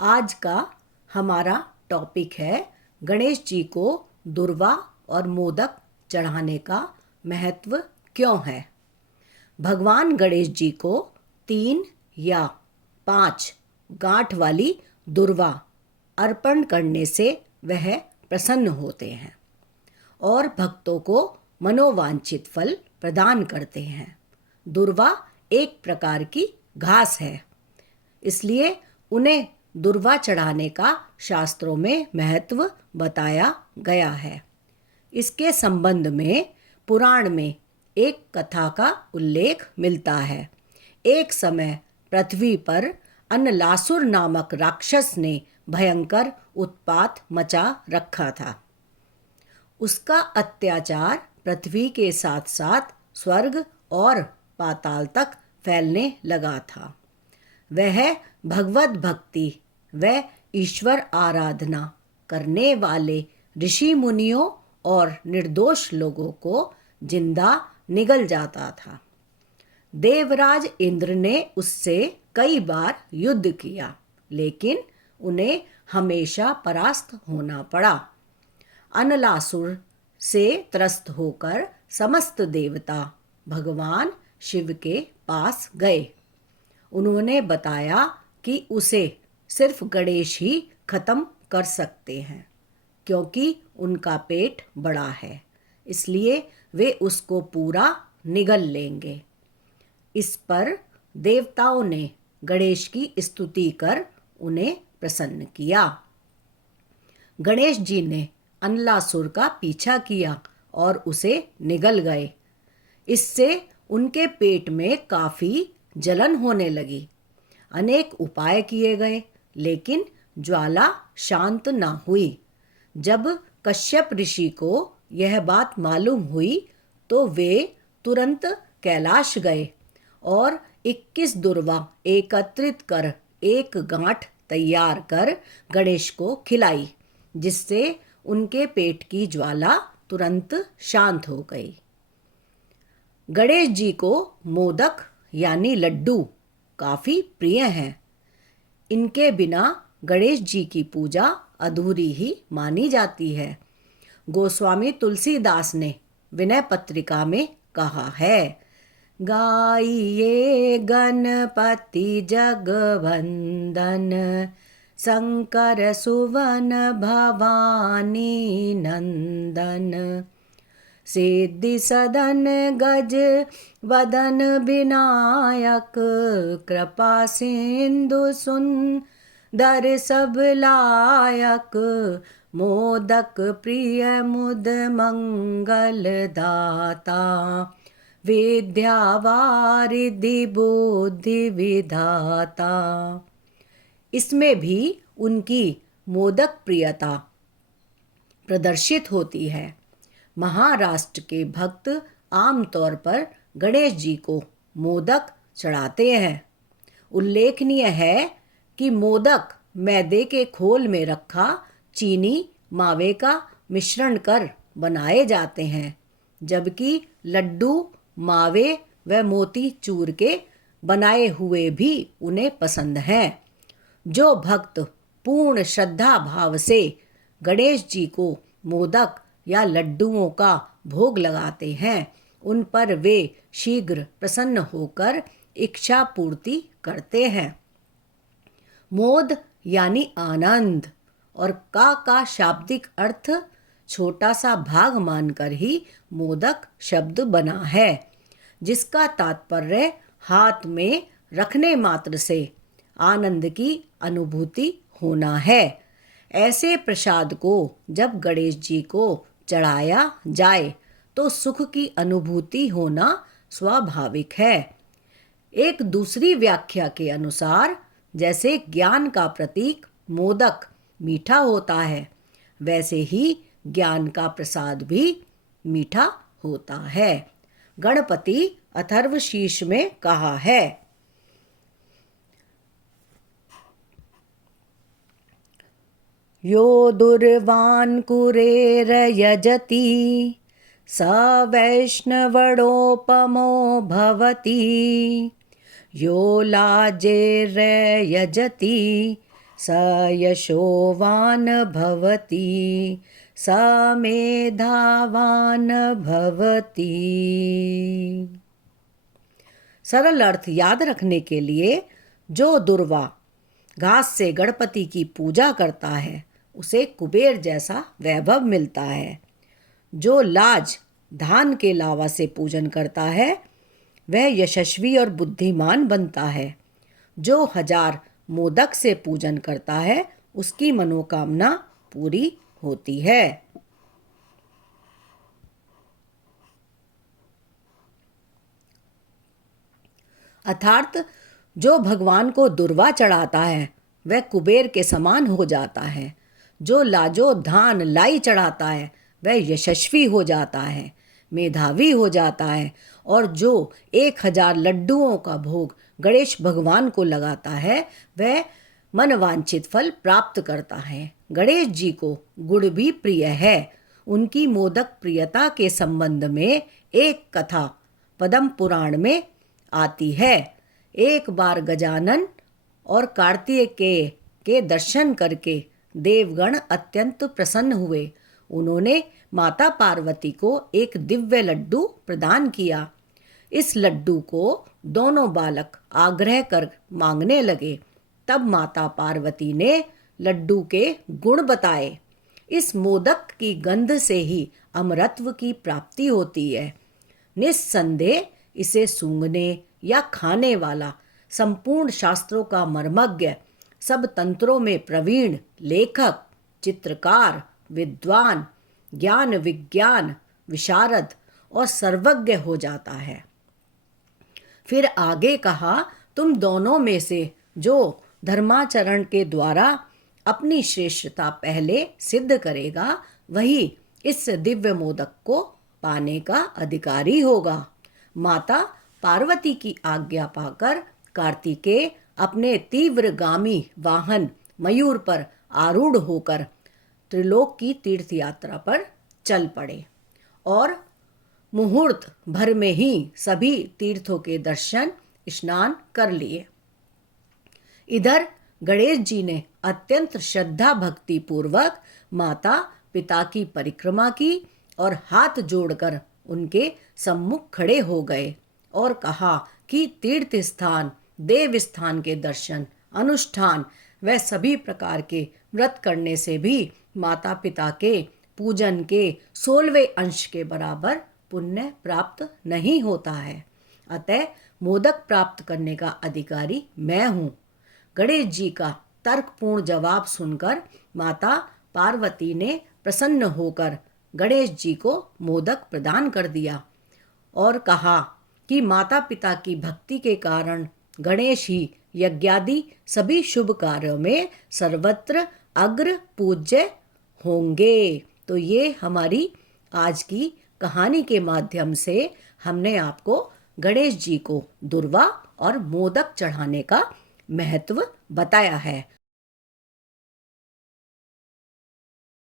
आज का हमारा टॉपिक है गणेश जी को दुर्वा और मोदक चढ़ाने का महत्व क्यों है। भगवान गणेश जी को 3 या 5 गांठ वाली दुर्वा अर्पण करने से वह प्रसन्न होते हैं और भक्तों को मनोवांछित फल प्रदान करते हैं। दुर्वा एक प्रकार की घास है, इसलिए उन्हें दुर्वा चढ़ाने का शास्त्रों में महत्व बताया गया है। इसके संबंध में पुराण में एक कथा का उल्लेख मिलता है। एक समय पृथ्वी पर अनलासुर नामक राक्षस ने भयंकर उत्पात मचा रखा था। उसका अत्याचार पृथ्वी के साथ साथ स्वर्ग और पाताल तक फैलने लगा था। वह भगवत भक्ति व ईश्वर आराधना करने वाले ऋषि मुनियों और निर्दोष लोगों को जिंदा निगल जाता था। देवराज इंद्र ने उससे कई बार युद्ध किया, लेकिन उन्हें हमेशा परास्त होना पड़ा। अनलासुर से त्रस्त होकर समस्त देवता भगवान शिव के पास गए। उन्होंने बताया कि उसे सिर्फ गणेश ही खत्म कर सकते हैं, क्योंकि उनका पेट बड़ा है, इसलिए वे उसको पूरा निगल लेंगे। इस पर देवताओं ने गणेश की स्तुति कर उन्हें प्रसन्न किया। गणेश जी ने अनलासुर का पीछा किया और उसे निगल गए। इससे उनके पेट में काफ़ी जलन होने लगी। अनेक उपाय किए गए, लेकिन ज्वाला शांत न हुई। जब कश्यप ऋषि को यह बात मालूम हुई तो वे तुरंत कैलाश गए और 21 दुर्वा एकत्रित कर एक गांठ तैयार कर गणेश को खिलाई, जिससे उनके पेट की ज्वाला तुरंत शांत हो गई। गणेश जी को मोदक यानी लड्डू काफ़ी प्रिय हैं। इनके बिना गणेश जी की पूजा अधूरी ही मानी जाती है। गोस्वामी तुलसीदास ने विनय पत्रिका में कहा है, गाइए गणपति जगवंदन, शंकर सुवन भवानी नंदन, सिद्धि सदन गज वदन विनायक, कृपा सिंधु सुंदर सब लायक, मोदक प्रिय मुद मंगल दाता, विद्या वारिधि बुद्धि विधाता। इसमें भी उनकी मोदक प्रियता प्रदर्शित होती है। महाराष्ट्र के भक्त आमतौर पर गणेश जी को मोदक चढ़ाते हैं। उल्लेखनीय है कि मोदक मैदे के खोल में रखा चीनी मावे का मिश्रण कर बनाए जाते हैं, जबकि लड्डू मावे व मोती चूर के बनाए हुए भी उन्हें पसंद हैं। जो भक्त पूर्ण श्रद्धा भाव से गणेश जी को मोदक या लड्डुओं का भोग लगाते हैं, उन पर वे शीघ्र प्रसन्न होकर इच्छा पूर्ति करते हैं। मोद यानी आनंद और का शाब्दिक अर्थ छोटा सा भाग मानकर ही मोदक शब्द बना है, जिसका तात्पर्य हाथ में रखने मात्र से आनंद की अनुभूति होना है। ऐसे प्रसाद को जब गणेश जी को चढ़ाया जाए तो सुख की अनुभूति होना स्वाभाविक है। एक दूसरी व्याख्या के अनुसार जैसे ज्ञान का प्रतीक मोदक मीठा होता है, वैसे ही ज्ञान का प्रसाद भी मीठा होता है। गणपति अथर्वशीर्ष में कहा है, यो दुर्वान् कुरेर्यजति स वैष्णवोपमो भवति, यो लाजेर्यजति स यशोवान भवति स मेधावान भवति। सरल अर्थ याद रखने के लिए, जो दुर्वा घास से गणपति की पूजा करता है उसे कुबेर जैसा वैभव मिलता है। जो लाज धान के लावा से पूजन करता है वह यशस्वी और बुद्धिमान बनता है। जो 1000 मोदक से पूजन करता है उसकी मनोकामना पूरी होती है। अर्थात जो भगवान को दुर्वा चढ़ाता है वह कुबेर के समान हो जाता है। जो लाजो धान लाई चढ़ाता है वह यशस्वी हो जाता है, मेधावी हो जाता है। और जो 1000 लड्डुओं का भोग गणेश भगवान को लगाता है वह मनवांछित फल प्राप्त करता है। गणेश जी को गुड़ भी प्रिय है। उनकी मोदक प्रियता के संबंध में एक कथा पद्म पुराण में आती है। एक बार गजानन और कार्तिकेय के दर्शन करके देवगण अत्यंत प्रसन्न हुए। उन्होंने माता पार्वती को एक दिव्य लड्डू प्रदान किया। इस लड्डू को दोनों बालक आग्रह कर मांगने लगे। तब माता पार्वती ने लड्डू के गुण बताए। इस मोदक की गंध से ही अमरत्व की प्राप्ति होती है। निस्संदेह इसे सूंघने या खाने वाला संपूर्ण शास्त्रों का मर्मज्ञ, सब तंत्रों में प्रवीण लेखक, चित्रकार, विद्वान, ज्ञान विज्ञान विशारद और सर्वज्ञ हो जाता है। फिर आगे कहा, तुम दोनों में से जो धर्माचरण के द्वारा अपनी श्रेष्ठता पहले सिद्ध करेगा वही इस दिव्य मोदक को पाने का अधिकारी होगा। माता पार्वती की आज्ञा पाकर कार्तिकेय अपने तीव्रगामी वाहन मयूर पर आरूढ़ होकर त्रिलोक की तीर्थ यात्रा पर चल पड़े और मुहूर्त भर में ही सभी तीर्थों के दर्शन स्नान कर लिए। इधर गणेश जी ने अत्यंत श्रद्धा भक्ति पूर्वक माता पिता की परिक्रमा की और हाथ जोड़कर उनके सम्मुख खड़े हो गए और कहा कि तीर्थ स्थान, देव स्थान के दर्शन, अनुष्ठान व सभी प्रकार के व्रत करने से भी माता पिता के पूजन के 16वें अंश के बराबर पुण्य प्राप्त नहीं होता है। अतः मोदक प्राप्त करने का अधिकारी मैं हूँ। गणेश जी का तर्कपूर्ण जवाब सुनकर माता पार्वती ने प्रसन्न होकर गणेश जी को मोदक प्रदान कर दिया और कहा कि माता पिता की भक्ति के कारण गणेश ही यज्ञादि सभी शुभ कार्यों में सर्वत्र अग्र पूज्य होंगे। तो ये हमारी आज की कहानी के माध्यम से हमने आपको गणेश जी को दुर्वा और मोदक चढ़ाने का महत्व बताया है।